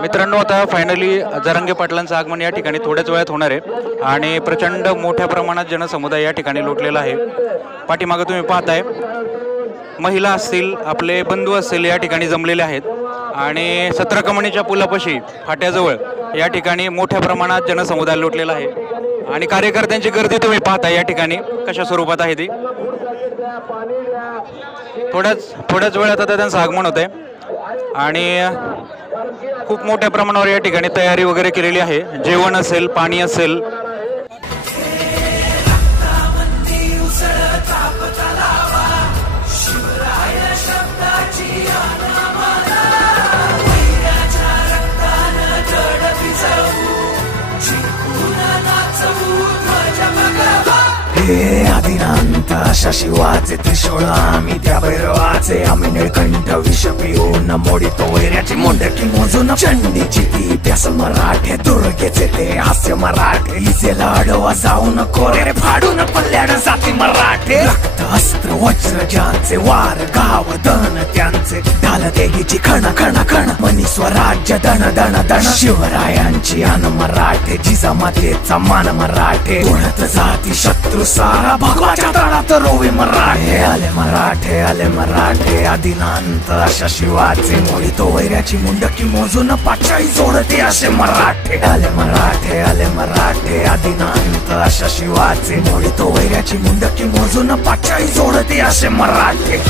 मित्रांनो, आता फायनली जरांगे पाटलांचं आगमन या ठिकाणी थोड्याच वेळात होणार आहे आणि प्रचंड मोठ्या प्रमाणात जनसमुदाय या ठिकाणी लोटलेला आहे। पाठीमागे तुम्ही पाहताय महिला असतील, आपले बंधू असतील या ठिकाणी जमलेले आहेत आणि 17 कमानीच्या पुलापाशी फाट्याजवळ या ठिकाणी मोठ्या प्रमाणात जनसमुदाय लोटलेला आहे आणि कार्यकर्त्यांची गर्दी तुम्ही पाहताय या ठिकाणी कशा स्वरूपात आहे ती। थोड्याच वेळात आता त्यांचं आगमन होतंय आणि खूप मोठ्या प्रमाणावर या ठिकाणी तयारी वगैरे केलेली आहे। जेवण असेल, पाणी असेल। हे आदिनांत अशा शिवाचे त्रिशूळ आम्ही त्या भैरवाचे, आम्ही निळकंठ विष पिऊन मोडितो वैऱ्याची मुंडकी मोजून। चंडीची ती प्यास मराठे, दुर्गेचे ते हास्य मराठे, इजेला अडवा जाऊन कोरे फाडून पल्ल्याड जाती मराठे। रक्त अस्त्र वज्र ज्यांचे, वार गाव दन त्यांचे, ढाल देगीची खण खण खण, मनी स्वराज्य दण दण दण। शिवरायांची आन मराठे, जिजामातेचा मान मराठे, उडत जाती शत्रू सारा भगवाच्या तळात रोवे मराठे। आले मराठे, आले मराठे, आदिनांत अशा शिवाचे, मोडितो वैऱ्याची मुंडकी मोजून पाचाई जोडते असे मराठे। आले मराठे, आले मराठे, आदिनांत अशा शिवाचे, मोडितो वैऱ्याची मुंडकी मोजून पाचाई जोडते असे मराठे।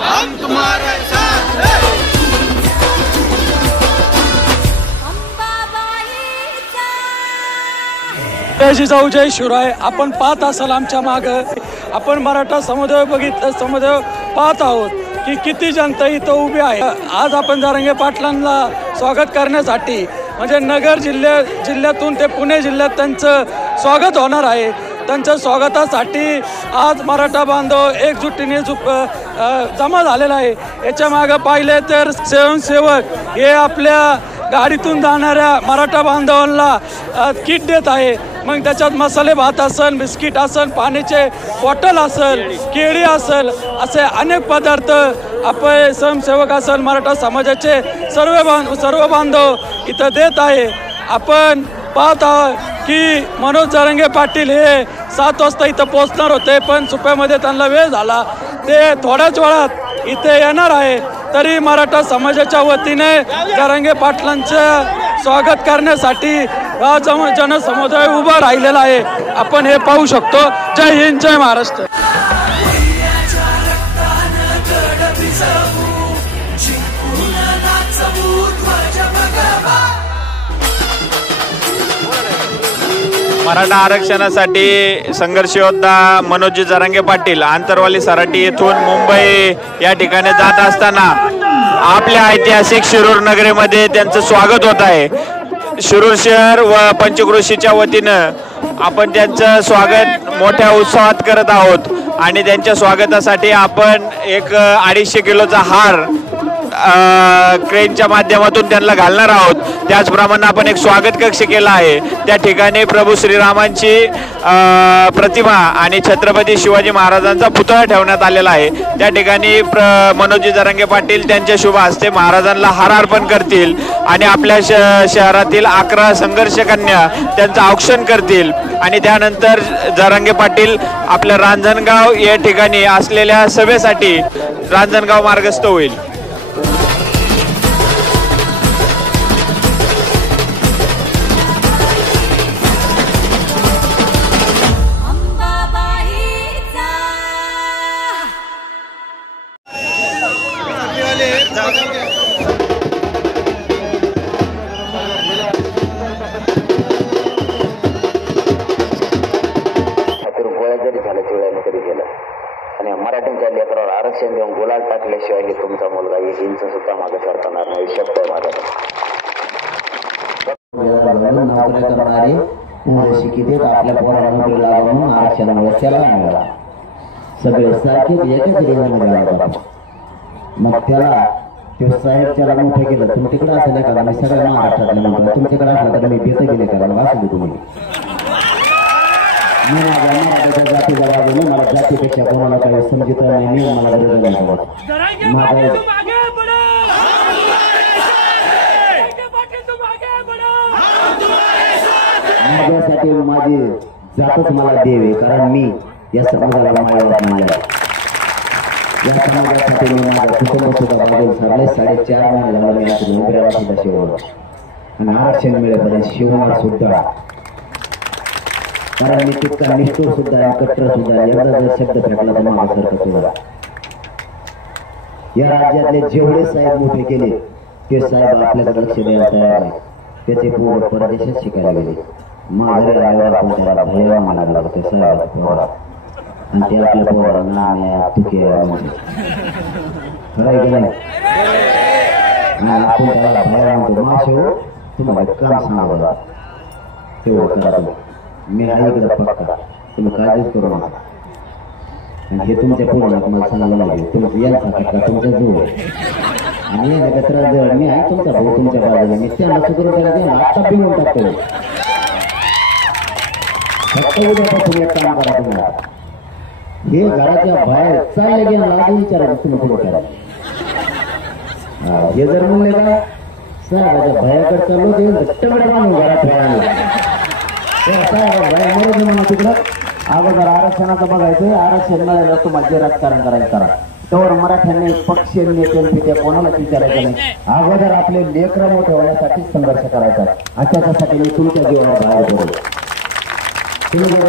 हम तुम्हारे साथ हैं। जय जिजाऊ जय शिवराय। आपण पाहत असाल आमच्या मागं, आपण मराठा समुदाय बघितलं, समुदाय पाहत आहोत की किती जनता इथं उभी आहे। आज आपण जरांगे पाटलांना स्वागत करण्यासाठी म्हणजे नगर जिल्ह्यातून ते पुणे जिल्ह्यात त्यांचं स्वागत होणार आहे। त्यांच्या स्वागतासाठी आज मराठा बांधव एकजुटीने जमा झालेला आहे। याच्या मागे पाहिले तर स्वयंसेवक हे आपल्या गाडीतून जाणाऱ्या मराठा बांधवांना किट देत आहे। मग त्याच्यात मसाले भात असेल, बिस्किट असेल, पाण्याचे बॉटल असेल, केळी असेल, असे अनेक पदार्थ आपण स्वयंसेवक असेल, मराठा समाजाचे सर्व बांधव इथं देत आहे। आपण पाहत आहोत की मनोज जरांगे पाटील हे 7 वाजता इथं पोहोचणार होते, पण सुप्यामध्ये त्यांना वेळ झाला, ते थोड्याच वेळात इथे येणार आहे। तरी मराठा समाजाच्या वतीने जरांगे पाटलांचं स्वागत करण्यासाठी जनसमुदाय उभा राहिलेला आहे। आपण हे पाहू शकतो। जय हिंद, जय महाराष्ट्र। मराठा आरक्षणासाठी संघर्ष योद्धा मनोज जरांगे पाटील आंतरवाली सराटी येथून मुंबई या ठिकाणी जात असताना आपल्या ऐतिहासिक शिरूर नगरीमध्ये त्यांचं स्वागत होत आहे। शिरूर शहर व पंचक्रोशीच्या वतीनं आपण त्यांचं स्वागत मोठ्या उत्साहात करत आहोत आणि त्यांच्या स्वागतासाठी आपण एक 250 किलोचा हार क्रेनच्या माध्यमातून त्यांना घालणार आहोत। त्याचप्रमाणे आपण एक स्वागत कक्ष केला आहे, त्या ठिकाणी प्रभू श्रीरामांची प्रतिमा आणि छत्रपती शिवाजी महाराजांचा पुतळा ठेवण्यात आलेला आहे। त्या ठिकाणी मनोज जरांगे पाटील त्यांच्या शुभ हस्ते महाराजांना हार अर्पण करतील आणि आपल्या शहरातील 11 संघर्ष कन्या त्यांचं औक्षण करतील आणि त्यानंतर जरांगे पाटील आपल्या रांजणगाव या ठिकाणी असलेल्या सभेसाठी रांजणगाव मार्गस्थ होईल। मराठ्यांच्या लेकरावर आरक्षण देऊन गुलाल टाकल्याशिवाय हे तुमचा मुलगा एक इंच सुद्धा मागे सरकणार नाही, शब्द आहे माझा। शिकितेत आपल्या पोराला नोकरी लागून आरक्षणामुळे त्याला मिळाला, सगळे सारखे एका मग त्याला ते साहेब त्याला मोठं केलं. तुमच्याकडे असं नाही का मी सगळ्या महाराष्ट्रातले म्हणतो तुमच्याकडे असलं तर मी बेत गेले कारण वाचले तुम्ही. मी माझ्या मराठ्याच्या जातीच्या बाजूने मला जातीपेक्षा कोणाला काही समजत नाही. मी मला गरज नाही करत. माझ्यासाठी माझी जातच मला देवे कारण मी या समाजाला मायावर मानले. या समाजासाठी मी माझा कुटुंब सुद्धा बाजूला सारले. 4.5 महिने झाला मी नोकऱ्याला सुद्धा शिवलं आणि आरक्षण मिळेपर्यंत शिवणार सुद्धा. कारण मी तितका निष्ठूर सुद्धा आणि कट्टर सुद्धा. एकदा जर शब्द फेकला तर माझ्यासारखं सुद्धा. या राज्यातले जेवढे साहेब मोठे केले ते साहेब आपल्याकडे लक्ष द्यायला तयार नाही. त्याचे पोरं परदेशात शिकायला गेले. माझ्या रायवर पण त्याला भैया म्हणायला लागते साहेब पोरा आणि ते आपल्या पोराला नाम्या तुके खरं आहे की नाही. आणि आपण त्याला भैया म्हणतो माशो तुम्हाला काम सांगा तेवढं करा तुम्ही. मी ऐकलं पक्का तुम्ही काळजीच करू नका. आणि हे तुमच्या पोराला मला सांगायला लागेल तुमचं यांचा कटका तुमच्या जवळ आणि याला त्रास देणार मी आहे तुमचा भाऊ तुमच्या बाजूला. मी त्यांना सुधारू करायचं आता बिघून टाकतो. फक्त उद्यापासून एक काम करा तुम्हाला हे घराच्या बाहेर चालले गेलं लागून विचारायचं तुम्ही पुढे करा. हे जर म्हणले का साहेबाच्या भयाकडे चाललो ते टमडे बांधून घरात राहायला साहेब म्हणा तिकडं अगोदर आरक्षणाचं बघायचं. आरक्षण मिळालं तुम्हाला जे राजकारण करायचं करा. तर मराठ्यांनी पक्ष नेते कोणालाच विचारायचं नाही. अगोदर आपले लेकरं मोठे होण्यासाठी संघर्ष करायचा आणि त्याच्यासाठी मी तुमच्या जीवनात बाहेर पडलो. तुम्ही जर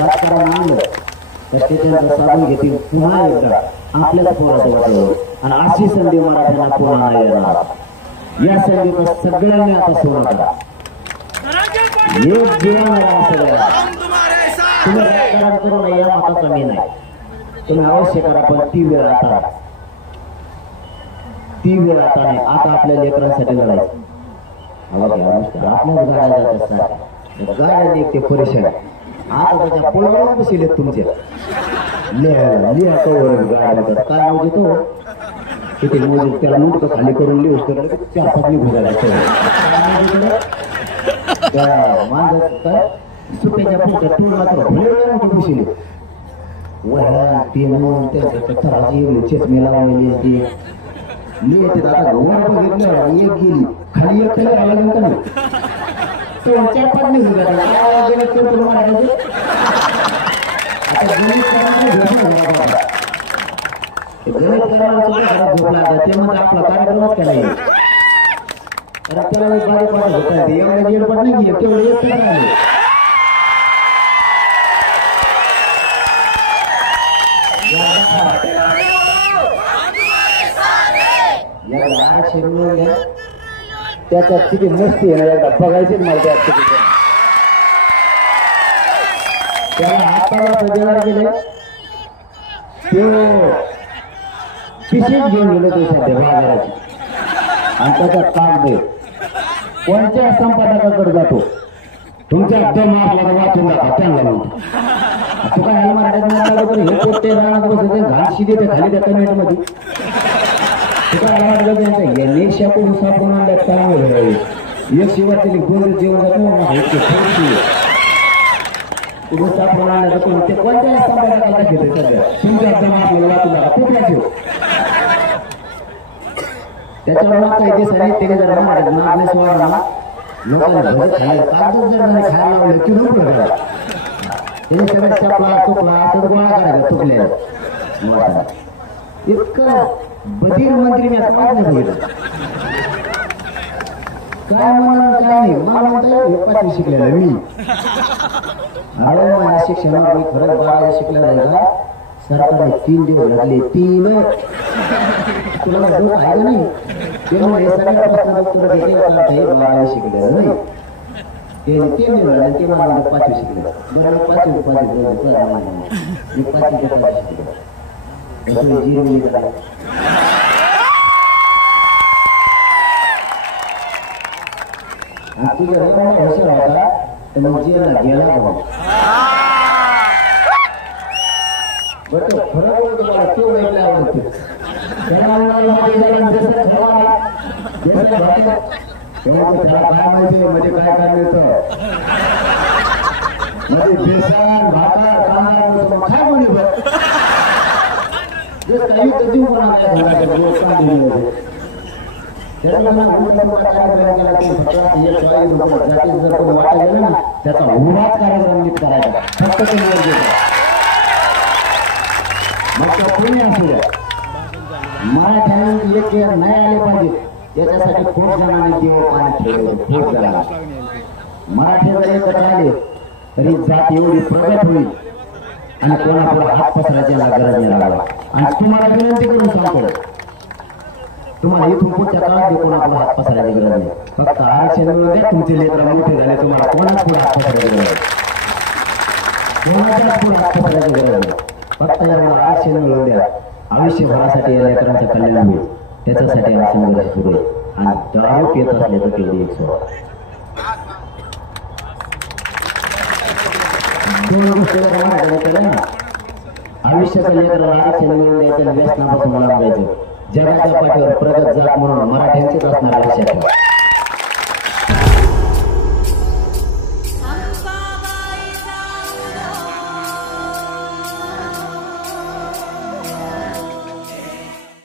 राजकारण आणलं तर ते त्यांचं साधून घेतील पुन्हा एकदा आपल्याला पोराचं वाटलं आणि अशी संधी मराठ्यांना पुन्हा नाही येणार. या संधीचं सगळ्यांनी आता सोडून करा. एक जीवन असं तुम्ही राजकारण करू नये या मताचा मी नाही. तुम्ही अवश्य करा पण ती वेळ आता नाही. आता आपल्या लेकरांसाठी लढायचं. आपल्याच गाड्या जात असतात गाड्या ते परेशान आता त्याच्या पुलावर बसले तुमचे लिहा कवर गाड्या काय म्हणजे तो किती म्हणजे त्याला मुंडकं खाली करून लिहूस तर 4-5 निघून माझं सुट्याच्या पुढच्या टोल मात्र बसले वह्या पेन त्यांच्या चष्मे लावलेली लिहिते. आता वर बघितलं एक गेली खाली एक त्याला आला का नाही 4-5 निघून गेला. ते मग आपला कार्यक्रमच केला नाही तर त्याला बारीक वाटत होता एवढ्या जेडपट नाही गेले तेवढे एक त्याच्यात किती मस्ती आहे एकदा बघायचीच मला त्याला हाताला देणार गेले ते पिशेच घेऊन गेले ते सध्या बाजाराची आणि त्याच्यात कागद कोणत्या संपादकाकडे जातो तुमच्या दम आपल्याला वाचून दाखवा त्यांना म्हणतो. तू काय हे मराठीत हे पोटे राहणार बसते घाशी देते खाली त्या कमेंट मध्ये यांनी शापून सापून आणल्यात काय एक शिवाची गोल जेवण जातो तुम्ही सापून आणल्या जातो ते कोणत्या संपादकाला घेते सध्या तुमच्या दम आपल्याला वाचून दाखवा कुठला ठेव त्याच्यावर काही दिवसांनी ते जर आपल्या स्वाराला लोकांना भजत खायला कागद जर खायला लावले की नको करा त्याने सगळ्या चपला तुकला असं गोळा करायचा तुकल्या इतकं बधीर मंत्री मी आता पाहिजे बघितलं काय म्हणून काय नाही मला म्हणता 5वी शिकलेला मी अरे माझ्या शिक्षणात मी खरंच 12 शिकलेला आहे का सरकारने 3 दिवस लागले 3 तुला डोकं आहे का नाही तेव्हा हे सगळ्या प्रश्नाचं उत्तर देते हे 12 शिकलेलं नाही ते 3 दिवस लागले ते मला 5वी शिकलेलं बरं 5वी मी 5वी शिकलेलं जीवन तुझ्या हुशार होता तर मग जेला गेला बरं खरं मला तेवढं आवडतं त्याला मानवाला मैदानात जसं ठेवायला जसं घातलं तेव्हा त्याला काय माहिती म्हणजे काय करायचं म्हणजे बेसन भाकर कांदा काय म्हणतो जे काही कधी होणार नाही त्याचा उन्हात कार्यक्रम नीट करायचा फक्त ते मग कोणी असू द्या मराठ्यांनी एक नाही आले पाहिजे याच्यासाठी खूप जणांनी जीव पाण्यात ठेवले खूप जणांना मराठी जर एकत्र आले तरी जात एवढी प्रगत होईल आणि कोणापुढे हात पसरायची गरज नाही लागला आणि तुम्हाला विनंती करून सांगतो तुम्हाला इथून पुढच्या काळात कोणापुढे हात पसरायची गरज नाही फक्त आरक्षण मिळून द्या तुमचे लेकर मोठे झाले तुम्हाला कोणाच पुढे हात पसरायची गरज नाही कोणाच्याच पुढे हात पसरायची गरज नाही फक्त यामुळे आरक्षण मिळवून द्या आयुष्यभरासाठी या लेकरांचं कल्याण होईल त्याच्यासाठी हा संघर्ष सुरू आहे आणि दारू पेत असले तर केली एक सोबत दोन गोष्टी केल्या ना आयुष्याचं लेकराला आरक्षण मिळवून द्यायचं व्यसनापासून लांब जायचं जगाच्या पाठीवर प्रगत जात म्हणून मराठ्यांचीच असणार लक्षात ठेवा